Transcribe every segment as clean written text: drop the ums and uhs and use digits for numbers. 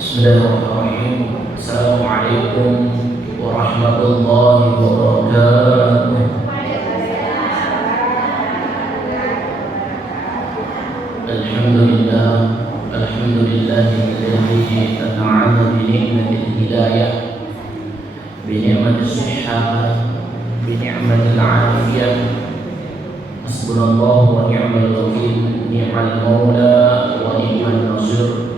Bismillahirrahmanirrahim. Assalamualaikum warahmatullahi wabarakatuh. Alhamdulillah, alhamdulillahilladzi an'ama bi ni'matil hidayah, bi ni'matis sihhah, bi ni'matil afiyah. Hasbunallahu wa ni'mal wakil, ni'mal maula wa ni'mal nasir.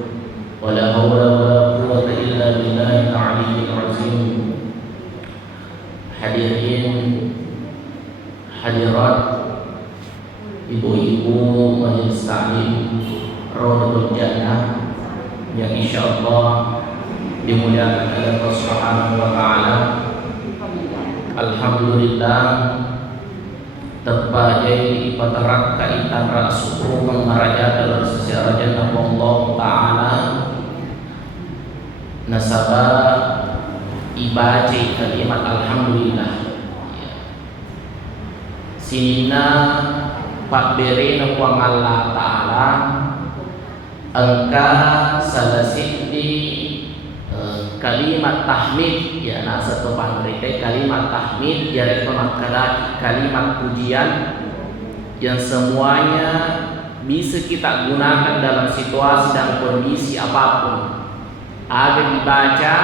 Wala haula wala quwwata illa billahil aliyyil azim. Hadirin hadirat, ibu-ibu majelis taklim Raudhatul Jannah yang insyaallah dimuliakan oleh Allah Subhanahu wa taala. Alhamdulillah terbagai patarak kaitan rasuku mengaraja dalam sejarah jannah Allah taala nasabah ibaca kalimat alhamdulillah. Sinina pak berena kuang Allah taala angka salasiti kalimat tahmid ya, nah satu pangrite kalimat tahmid jadi pemakaian kalimat pujian yang semuanya bisa kita gunakan dalam situasi dan kondisi apapun. Ada dibaca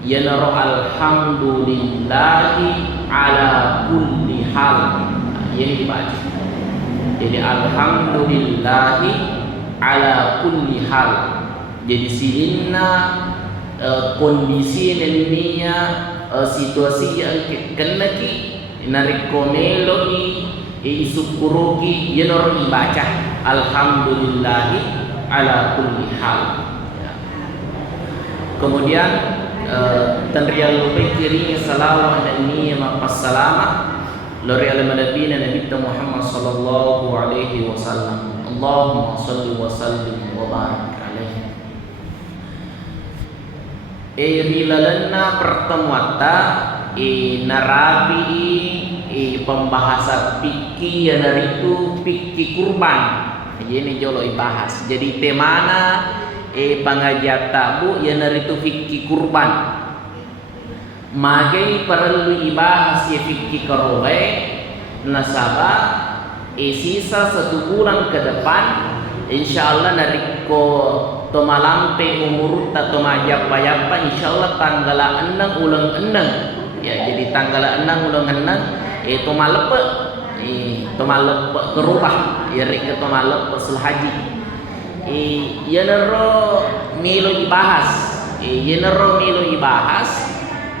ya naro alhamdulillahi ala kulli hal, ini dibaca. Jadi alhamdulillahi ala kulli hal. Jadi silina kondisi nenia situasi yang kena ki narik komelo isukuruki yenor dibaca alhamdulillahi ala kulli hal. Kemudian tanriyal lupai kirinya salawat dan niyya maqassalama lori ala madabina Nabi Muhammad sallallahu alaihi wasallam. Allahumma salli wa sallim wa barik alaihi. Rilalana pertemuata narabi pembahasan fikih yang dari itu fikih kurban. Ini jolo ibahas. Jadi temana pengajian tabu yang dari itu fikih kurban. Magai perlu ibahas ya fikih kerohe nasabah sisa 1 bulan ke depan insyaallah dari ko tomalampe umur ta tomajapa yapa insyaallah tanggal 6 ulang 6 ya. Jadi tanggal 6 ulang 6 tomalepe kerubah ya ke tomalepe sul haji ya nero milo ibahas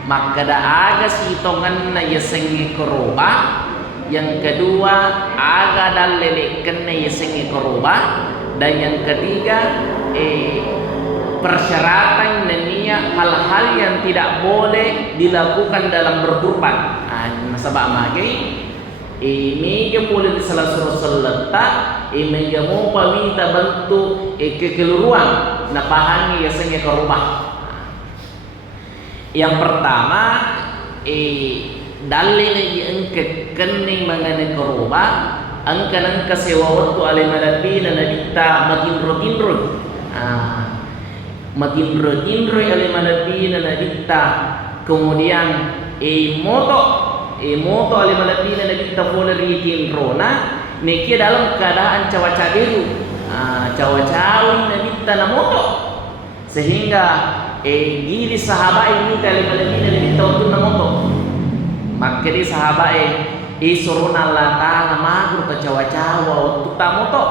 maka da aga si hitungan na yasengi kerubah. Yang kedua aga dalelekan na yasengi kerubah. Dan yang ketiga persyaratan nenia hal-hal yang tidak boleh dilakukan dalam berkurban. Nasabah magai ini yang boleh disalah-salah ini yang mau pawita bentuk kekeluruan napahani yasengi kerubah. Yang pertama dalil yang kekening mengenai kerubah angka sewa waktu alai malabina nabita makin rodinro alai malabina nabita. Kemudian moto alai malabina nabita boleh ritinrona neki dalam keadaan cawaca biru cawacawi nabita na moto sehingga gili sahabat ini alai malabina nabita untuk na moto. Maka di sahabat suruh Allah Ta'ala magur ke cawa-cawa untuk tamoto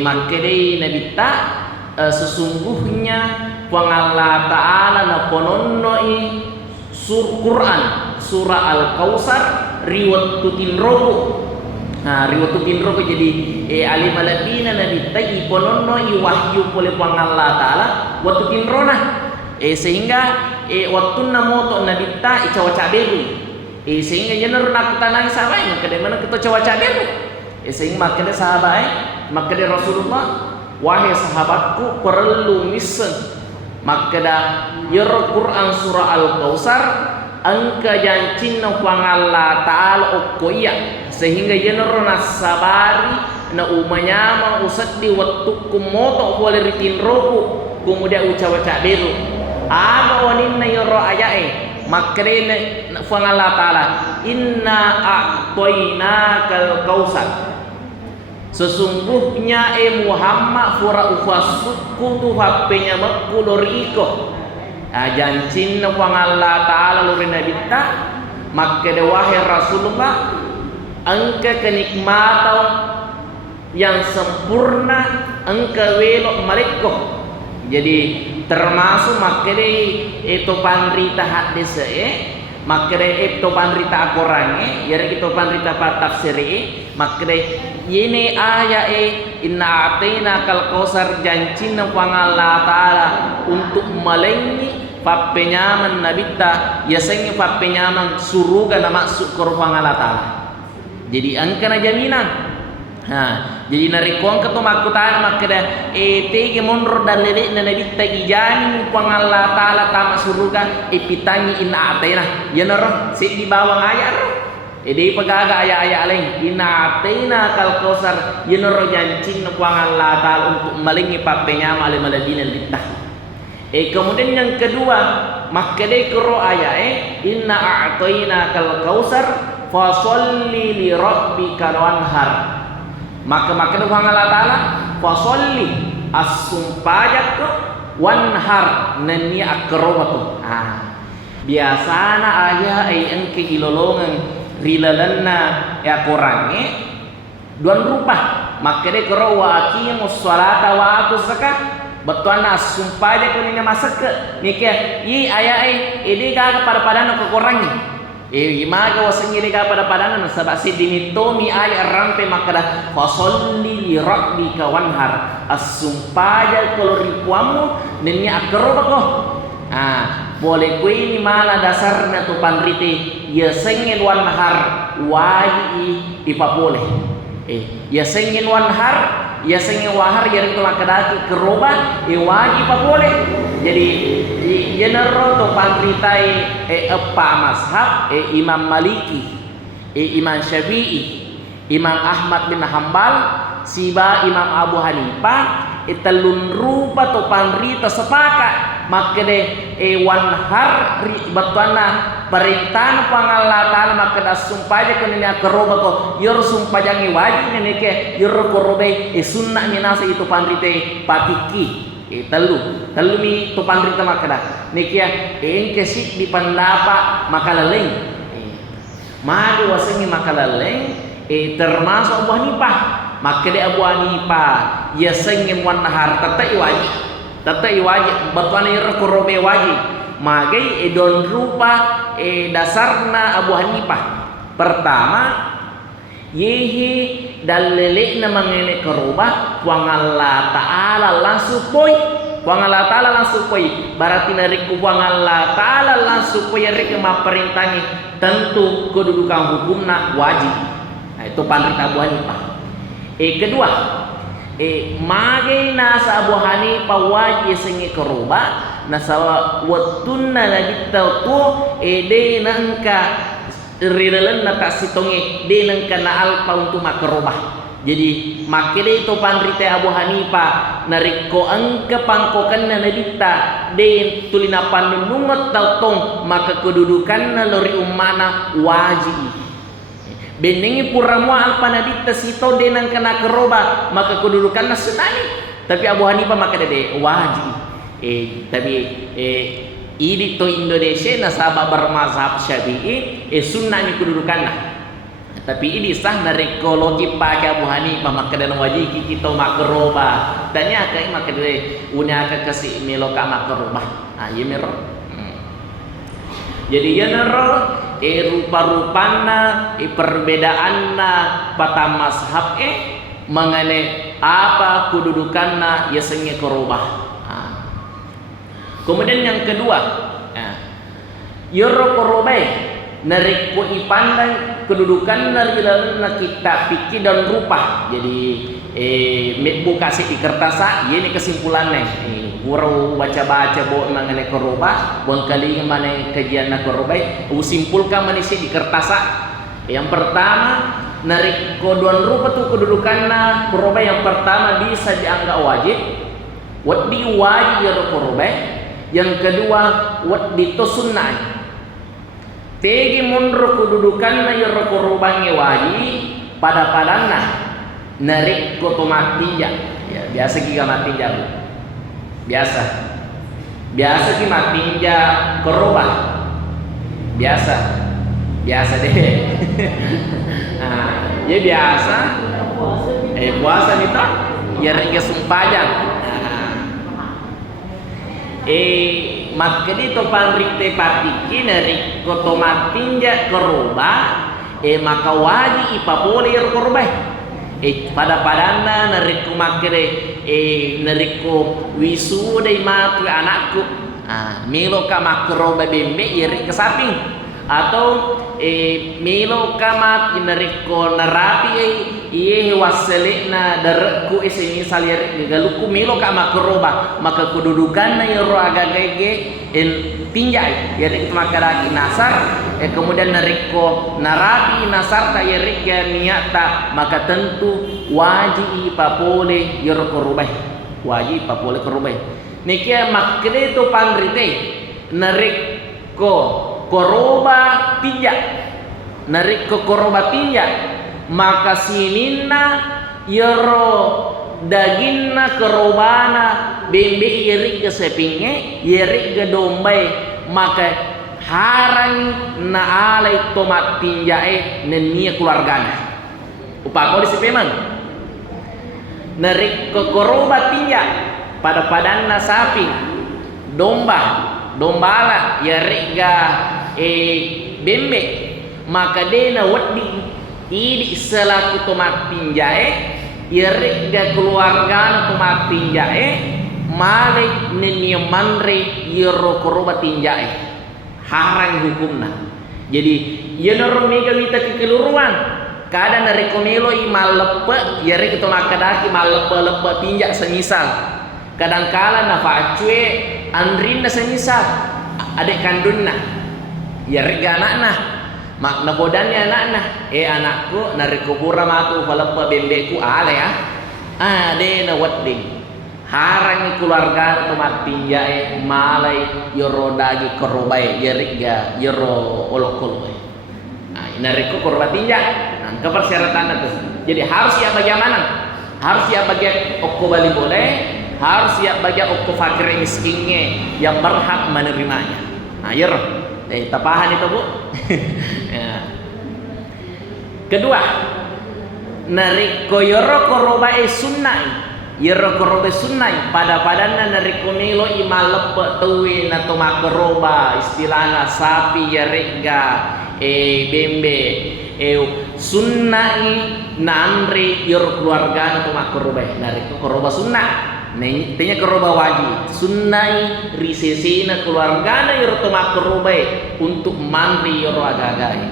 maka di nabita sesungguhnya kuang Allah Ta'ala na pononnoi Quran surah Al-Kausar riwat tutin rogo. Nah riwat tutin rogo jadi alim aladina nabita pononnoi wahyu oleh kuang Allah Ta'ala waktu tutin rona sehingga waktu namoto nabita cawa-cawa beru sehingga jenar nak tanang sahabat maka dari mana kita cawa-cawa beru sehingga maka dari sahabat maka dari Rasulullah wahai sahabatku perlu misen maka dari Quran surah Al-Kausar angka jancin na Allah Ta'ala okoya sehingga jenar nasabari na umanyama usad di waktu kumoto wala ritin rogo kemudian uca-uca beru aga waninna yoro ayae makrene fang Allah taala inna a'tainakal kausar sesungguhnya Muhammad fura ufasuku tu hapenya makuloriko ajancin fang Allah taala lurina bitta makkede wahai Rasulullah engkau kenikmatan yang sempurna engkau welok mereka. Jadi termasuk makkede itu panrita hadis makkede itu panrita Al-Qur'an yare itu panrita tafsir makkede ini ayat inna atina kal kausar jancin fang Allah taala untuk melengi papenyaman nabita yasengi papenyaman suruga na masuk ke ruang Allah taala. Jadi angkana jaminan. Jadi narikon ketu makutan makada tege monro dalele na nabita ijani ruang Allah taala tama suruga ipitangi inna atena. Ya naro si di bawang ayat. Di pagaga ayat-ayat lain inna atena kal kausar ya naro jancin ruang Allah taala untuk melengi papenyaman alimaladina nabita. Kemudian yang kedua makkade karo ayat inna a'tainakal kausar fasholli li rabbika wanhar maka Allah taala fasholli as-sumpajak wanhar nani akrobatu biasana ayat engke ilolongan rilalanna ya Qur'an duan rupa makkade karo wa aqimus sholata wa atuz zakat betuana sumpah aja kuningnya masak ke nikah i ayai ini kagak pada padana kekurangi imaga waseng ini kagak pada padana sabak sidini tomi ayat rampe makada fasolli li rabbika wanhar as-sumpah aja kalau ripuamu nenya akroba kok boleh kue ini malah dasarnya tu panrite ya sengin wanhar waji ipa boleh ya sengin wanhar ya sengin wahar yang itu makadaki keroba wajib apa boleh jadi jenero to panritai apa mazhab Imam Maliki Imam Syafi'i Imam Ahmad bin Hambal siba Imam Abu Hanifah italun rupa to panrita sepakat makade wanhar batuana perintah pangalla taala makada sumpaja kunnya keroba ko yor sumpajangi wajib neke yor korobe sunnah minasa itu panrite patiki telu mi to panrita makada nekia engke sik di pandapa makalaleng madu wasengi makalaleng termasuk Abu Hanifah makade Abu Hanifah ya sengin wanhar tatai wajib batuana yor korobe wajib magai don rupa dasarna Abu Hanifah pertama yehi dalele na mangene keroba wang Allah taala langsung poi wang Allah taala langsung poi berarti nariku wang Allah taala langsung poi rek maperintangi tentu kedudukan hukumna wajib itu panrita Abu Hanifah kedua magai nasa Abu Hanifah wajib sengi keroba nasawa watunna nagita tu de nangka rilalan na kasitonge de nangka na alpa untuk makrobah jadi makede itu panrite Abu Hanifah nariko angka pangkokan na nabita de tulina panunungot tautong maka kedudukan na lori umana wajib benengi puramu alpa nabita sito de nangka na keroba maka kedudukan na sunani tapi Abu Hanifah maka de wajib tapi ini to Indonesia nasabah bermazhab Syafi'i sunnah ni kedudukan lah tapi ini sah dari ekologi pakai Abu Hanifah maka dalam wajib kita makroba dan ya kayak maka dari unya ke kasih meloka makroba ya mero jadi ya nero rupa-rupana perbedaanna pada mazhab mengenai apa kedudukanna ya sengnya kerubah. Kemudian yang kedua, yoro korobai narik ko ipandang kedudukan narilalan kita pikir dan rupa. Jadi buka si kertas ini kesimpulannya. Guru baca-baca bo mengenai koroba, buang kali mana kajian nak korobai, usimpulkan manusia di kertas. Yang pertama narik koduan rupa tu kedudukan koroba yang pertama bisa dianggap wajib. Waddi wajib yero korobeh. Yang kedua waddi to sunnah. Tegi mundur kedudukanna yero korobange wajib pada padanna narik koto mati ya. Biasa kita mati jauh. Biasa kita mati korobah. Biasa deh. Nah, ya biasa. Puasa itu ya ringa sumpajang. Maka dito panrikte patiki narik koto matinja korobah. Maka wajib ipapole yer korobah. Pada padana narik ko makere narik ko wisuda matu anakku. Milo ka makroba bembe yer ke samping. Atau milo kamat inariko narapi iye waselina darekku semisal galuku milo kama keroba maka kedudukan na yoro agagege tinjai yari makaraki nasar kemudian nariko narapi nasar ta yari niata maka tentu wajib papole yoro keroba wajib papole keroba nikia makre to panrite nariko koroba tinja narik ke koroba tinja maka sinina yero daginna korobana bembe yerik ke sepinge yerik ke dombai maka harang na alai tomat tinjae nenia keluargana upako di sepeman narik ke koroba tinja pada padanna sapi dombala yerik bembe maka dena waddi idi selaku tomat pinjae yerik ga keluarga tomat pinjae male nenia manre yero koroba tinjae harang hukumna jadi yenor mega wita kekeluruan kada narekomelo i malepe yerik tomat kadaki malepe tinja semisal kadangkala nafa acue andrinna semisal adek kandunna ya rega anakna makna bodannya anakna anakku nariko pura matu palapa bembeku ale ya dena wading harang keluarga tomat pinjae malai yoro dagi korobai ya rega yoro olok-olok nariko korba tinja ke persyaratan itu jadi harus siap bagaimana harus siap bagian okko bali boleh harus siap bagian okko fakir miskinnya yang berhak menerimanya tapahan itu bu. Ya. Kedua, nariko yoro korobae sunnah, yoro korobae sunnah pada padanna nariko nilo imalepe tuwi nato makroba istilahna sapi yarega bembe sunnah nanre yoro keluarga nato makroba nariko koroba sunnah. Tanya keroba wajib sunnai risesina keluargana yoro makrobai untuk mandri yoro agagai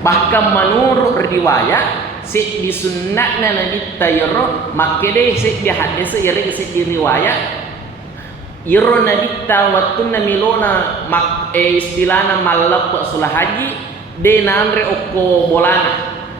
bahkan menurut riwayat si di sunnatna nabi yoro makede si di hadis yere si di riwayat yoro nabi waktu namilona istilahna malap sulah haji de nanre okko bolana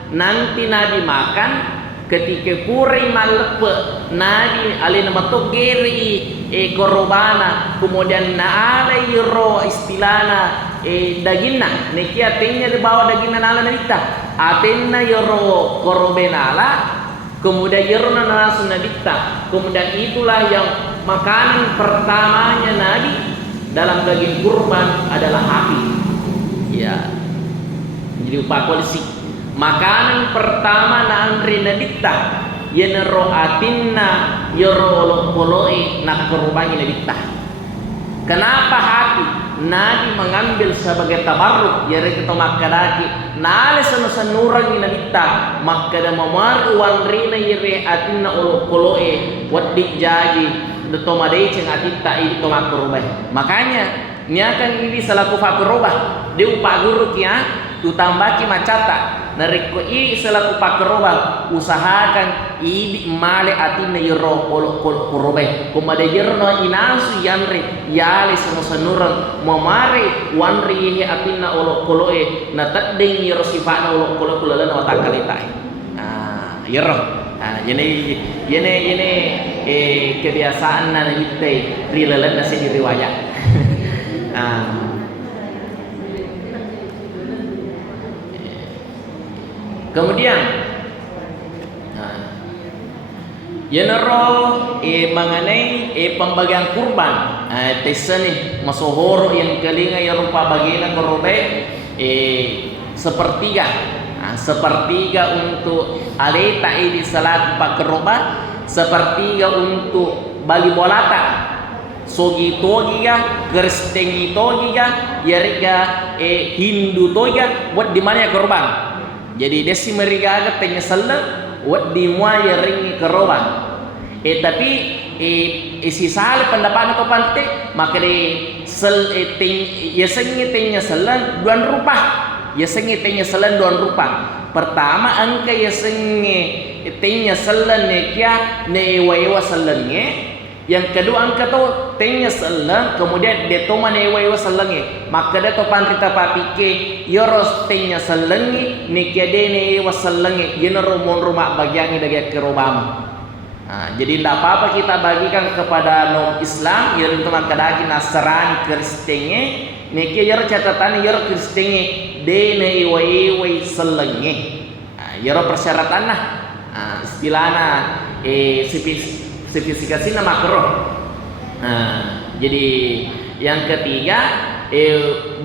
nanti nabi makan ketika kurai malepe nadi alina matok geri korobana kemudian na ala yoro istilana dagina nekia tenya di bawah dagina nala nabita atenna yoro korobenala kemudian yoro nala sunabita kemudian itulah yang makanan pertamanya nabi dalam daging kurban adalah api ya jadi upakolisi makanan pertama na andre nabita yenero atinna yoro poloi nak korbangi nabita kenapa hati nabi mengambil sebagai tabarruk yare kita makadaki nale sanurangi nabita makada mamaru wanrina yare atinna poloi waddi jaji deto madai ceng atita itu makorobah makanya niakan ini selaku fakorobah dia upah guru kia tutambaki macata nariko i selaku pakroba usahakan i male atina yoro korobe komade yerno inasu yanre yale sanuran mamare wanri atina koloe na tadeng yoro sifana kolo kulala na watakalitai yero Ini kebiasaan na kita rilalan na si riwayat. Kemudian Yenero mengenai pembagian kurban. Tesa nih masohoro yang kelinga yang rupa bagian korban sepertiga. Sepertiga untuk aleta di salat pakeroba, sepertiga untuk bali bolata. Sogi togiga, Kristen togiga, yariga Hindu togiga buat di mana korban. Jadi desi meriga tanya salat buat di mua yaring korban. Tapi isi sal pendapat atau pantai maka di sel yasengnya tanya salat duan rupa. Yasengnya tanya salat duan rupa. Pertama angka yasengnya tanya salat nekia neewa salatnya. Yang kedua angka tu tanya salat kemudian dia toma neewa salatnya. Maka dia tu panrita papike yoros tanya salatnya nekia dia neewa salatnya. Yana rumah bagiannya dari kerobam. Jadi tidak apa-apa kita bagikan kepada non Islam, yang teman kadaki Nasrani Kristennya, niki yer catatan yer Kristennya, dene iwai selenge, yer persyaratan lah, istilahnya spesifikasi nama makro. Jadi yang ketiga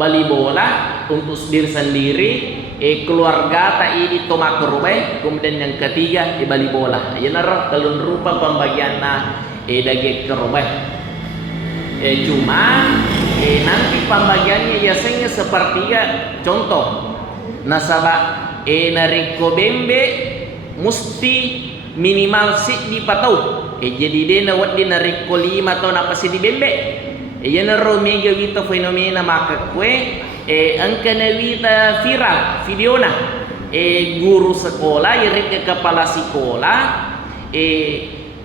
bali bola untuk diri sendiri. Keluarga tak ini tomak kerubah. Kemudian yang ketiga bali bola. Ya narok kalun rupa pembagian daging kerubah. Cuma nanti pembagiannya biasanya sepertiga. Contoh nasabah nariko bembe mesti minimal di patau. Jadi dia nawat di nariko 5 tahun apa di bembe. Yan naro mega wita fenomena maka kue angka nawita viral video na guru sekolah yeri kepala sekolah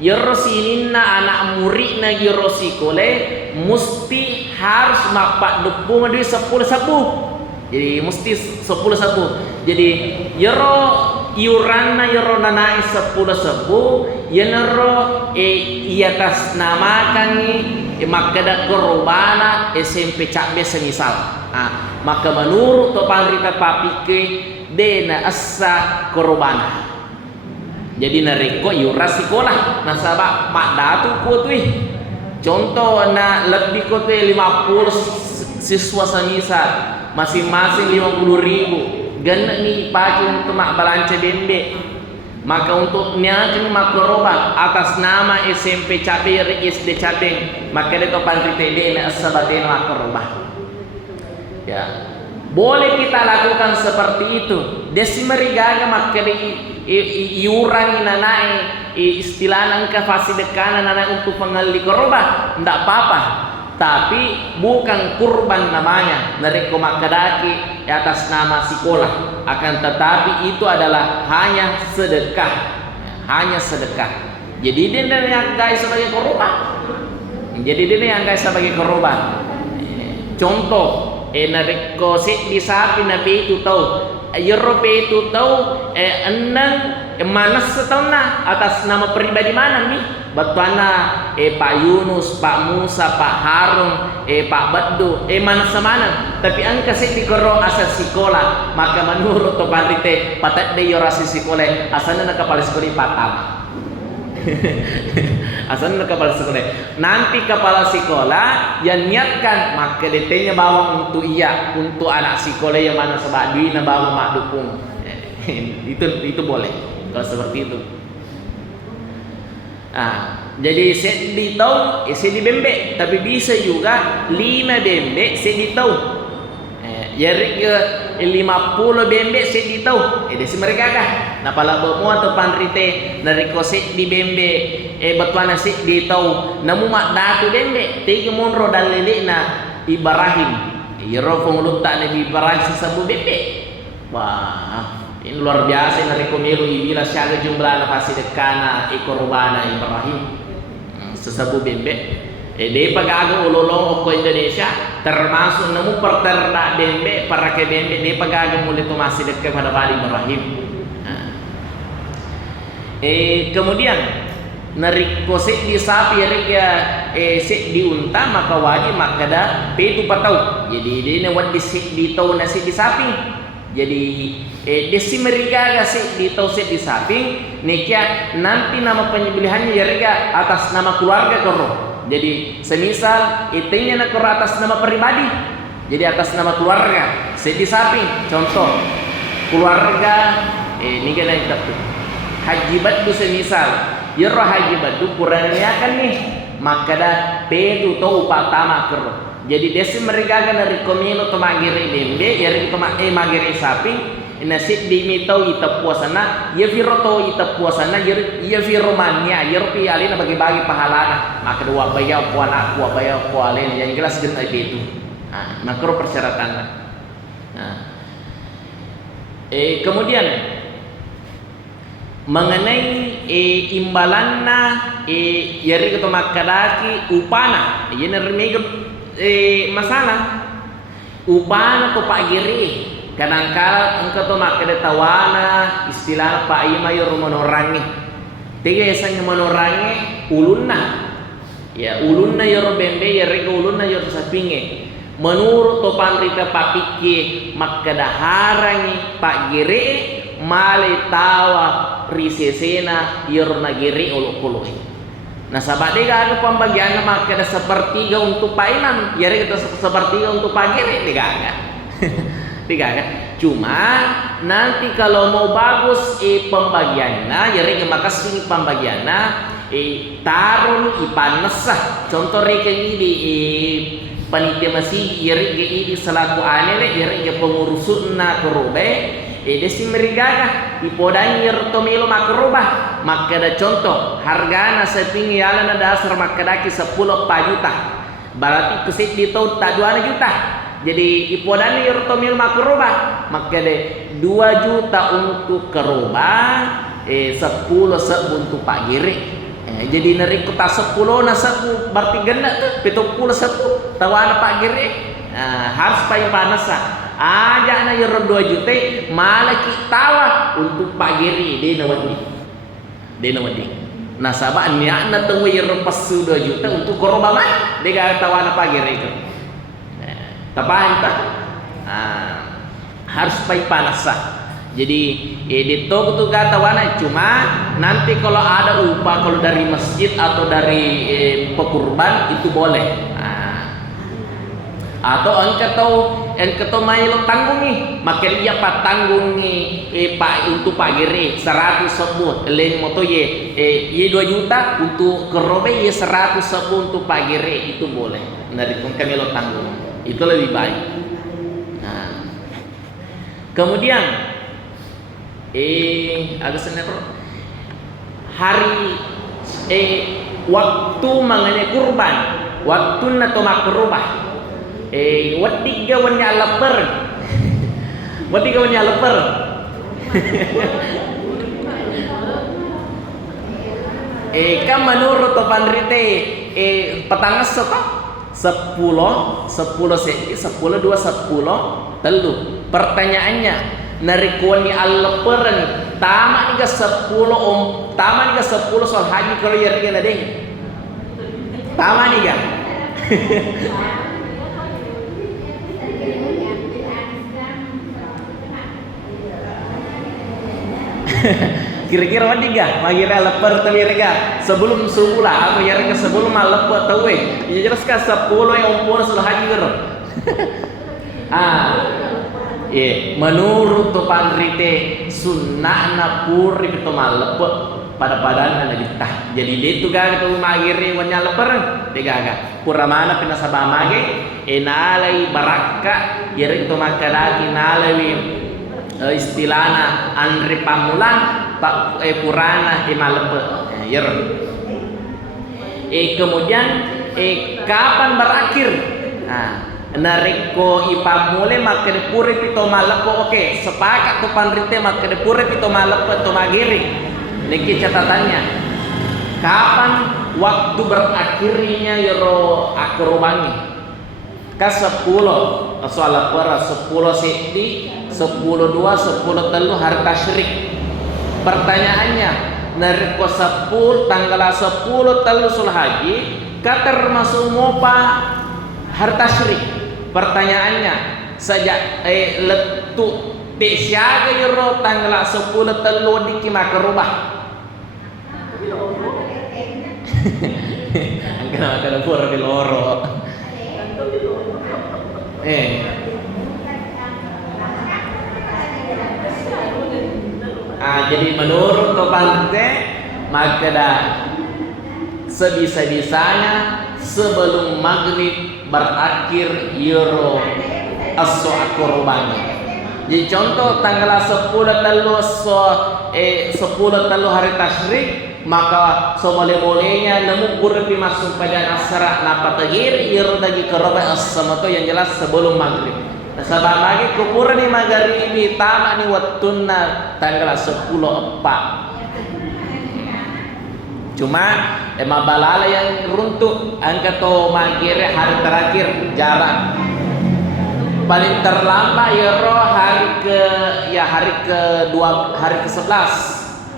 yero sinin na anak murid na yero sekolah mesti harus mapak dupung duit 10 sabu. Jadi mesti 10 sabu. Jadi yero iuran na yero nanai 10 sabu yenero iatas nama kangi maka dak korobana SMP cakbe semisal. Maka menurut to panrita papike dena asa korobana. Jadi nareko yuras sekolah nasaba mak datu kutwi. Contoh na lebih kote 50 siswa semisal masing-masing 50.000. Gana ni pakai untuk mak balance bembe. Maka untuk nyakin makroba atas nama SMP Cabir SD Cabeng maka dia topan TTD na sabatin makroba. Ya, boleh kita lakukan seperti itu. Desi merigaga maka iuran nanai istilah nangka fasidekana nanai untuk pengali koroba ndak apa-apa. Tapi bukan kurban namanya nareko makadaki atas nama sekolah, akan tetapi itu adalah hanya sedekah, jadi dia yang guys sebagai korban. Contoh nareko di sapi nabi itu tahu Europe itu tahu enang manas setona atas nama pribadi mana nih batuana Pak Yunus, Pak Musa, Pak Harun, Pak Baddu mana semana tapi angka sih dikoro asal sekolah maka menurut to pandite patat de yorasi sekolah asalnya nak kepala sekolah patam. Asalnya kepala sekolah nanti kepala sekolah yang niatkan maka detenya bawa untuk untuk anak sekolah yang mana sebab duitnya bawa mak dukung. Itu boleh kalau seperti itu. Jadi set di tahu, set di bembe, tapi bisa juga 5 bembe set di tahu. Jadi 50 bembe set di tahu. Desi mereka kah? Nah pala semua atau panrite nariko set di bembe, batuana set di tahu. Namu mak datu bembe, tiga monro dan lele na Ibrahim. Yero pengulut tak nabi Ibrahim sesabu bembe. Wah. Ini luar biasa nariko milu ibila syaga jumlah nafasi dekana ekorbana Ibrahim sesabu bembe. Dia pagaga ulolong oko Indonesia termasuk nemu perternak bembe para ke bembe dia pagaga mulai tu masih dekat pada Bali Ibrahim. Kemudian nariko set di sapi rega set di unta maka wajib maka da petu patau. Jadi dia wat di set di tau nasi di sapi. Jadi desi merigaga set di tau set di sapi nekia nanti nama penyembelihannya ya rega atas nama keluarga koro. Jadi semisal itunya nak koro atas nama pribadi. Jadi atas nama keluarga set di sapi. Contoh keluarga ini kan yang tak haji badu semisal ya haji badu kurangnya kan nih maka da petu tau upatama kero. Jadi desi mereka kan dari komino to magiri dembe ya ri to magiri sapi nasi di mitau ita puasana ya viro to ita puasana ya viro mania ya pi alina bagi-bagi pahalana maka dua bayau puan aku bayau pualen yang jelas gentai petu. Nah, makro persyaratan. Nah, kemudian mengenai imbalanna yari keto makadaki upana ini remegem masalah upana to pak giri kadangkala engkau to makade tawana istilah pak ima yo monorangi tiga esanya monorangi ulunna ya ulunna yo bembe yari ke ulunna yo sapinge menurut to pandrita papiki makada harangi pak giri male tawa risesena yor nagiri ulu-ulu. Nah sahabat dia ada pembagian maka ada sepertiga untuk painan, ya kita sepertiga untuk pagiri tiga kan? Tiga kan? Cuma nanti kalau mau bagus pembagiannya, ya maka sini pembagiannya taruh ipanesah. Contoh reka ini panitia masih ya ini selaku aneh ya pengurusunna kerube. Desi merigaga ipodani yer tomilo makrubah maka ada contoh hargana sepingi ala dasar maka daki 10 juta berarti kesit di tahun tak 2 juta jadi ipodani yer tomilo makrubah maka ada 2 juta untuk kerubah 10 untuk pak giri jadi nari kota 10 na 10 berarti ganda 70 10 tawana pak giri harus paling panasa aja na yor 2 juta malah kitawa untuk pak giri de nawadi nah sabak niat na tunggu yor pasu 2 juta untuk koroba man de ga tawana pak giri itu tapahan ta harus pai panasa jadi di toko tuh ga tawana cuma nanti kalau ada upah kalau dari masjid atau dari pekurban itu boleh atau engkau mailo tanggungi maka dia pak tanggungi pak untuk pak giri 100 sebut lain moto ye 2 juta untuk kerobe ye 100 sebut untuk pak giri itu boleh dari kami lo tanggung itu lebih baik. Nah kemudian agak senero hari waktu mengenai kurban waktu nato makrubah wadiga wanya leper wadiga wanya leper kan menurut pandrite petangas apa 10 senti 10 2 10 telu pertanyaannya narikuan al leperan tamat juga 10 tamat juga 10 soal haji kalau ya rega deh tamat juga kira-kira wadi ga magira leper tapi rega sebelum subuh lah atau ya rega sebelum leper tahu ya jelas kan 10 yang umpur sudah haji gero menurut to pandrite sunnahna puri kita leper pada padanna lagi tah jadi itu ga kita magiri wanya leper tiga ga pura mana pinasaba mage enalai baraka ya rega to makadaki nalai istilahna andri pamulang pak purana malepe yer kemudian kapan berakhir nariko ipamule maka dipure pito malepe oke sepakat tu pandrite maka dipure pito malepe to magiri niki catatannya kapan waktu berakhirnya yero akrobangi ka 10 soal pera 10 senti 10 2 10 telu hari tasyrik pertanyaannya nariko 10 tanggal 10 telu Sulhaji kater masuk mopa hari tasyrik. Pertanyaannya sejak letu siaga yoro tanggal 10 telu dikima kerubah. Kenapa kena pura di loro? Jadi menurut Topante maka dah sebisa-bisanya sebelum maghrib berakhir yoro as-so'at korbannya. Jadi contoh tanggal 10 telu hari tasyrik, maka semole-molenya nemu kurpi masuk pada asra napa tagir yoro dagi korban as-samato yang jelas sebelum maghrib. Sabab lagi kupur ni magharibi tamak ni wattuna tanggal 10 Cuma balala yang runtuh angka to magire hari terakhir jarang. Paling terlambat ya roh hari ke-11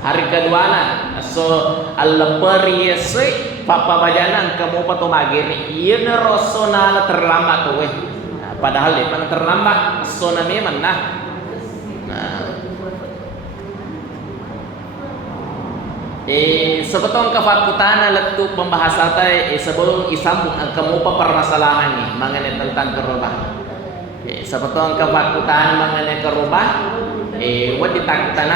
hari kedua so al-leperi yesui papa bajanan kamu pato magire iya nerosona terlambat tuh padahal dia paling terlambat sona memang sebetulnya kefakutan letu pembahasan sebelum isambung kamu permasalahan nih mengenai tentang kerubah. Sebetulnya kefakutan mengenai kerubah wad ditakutan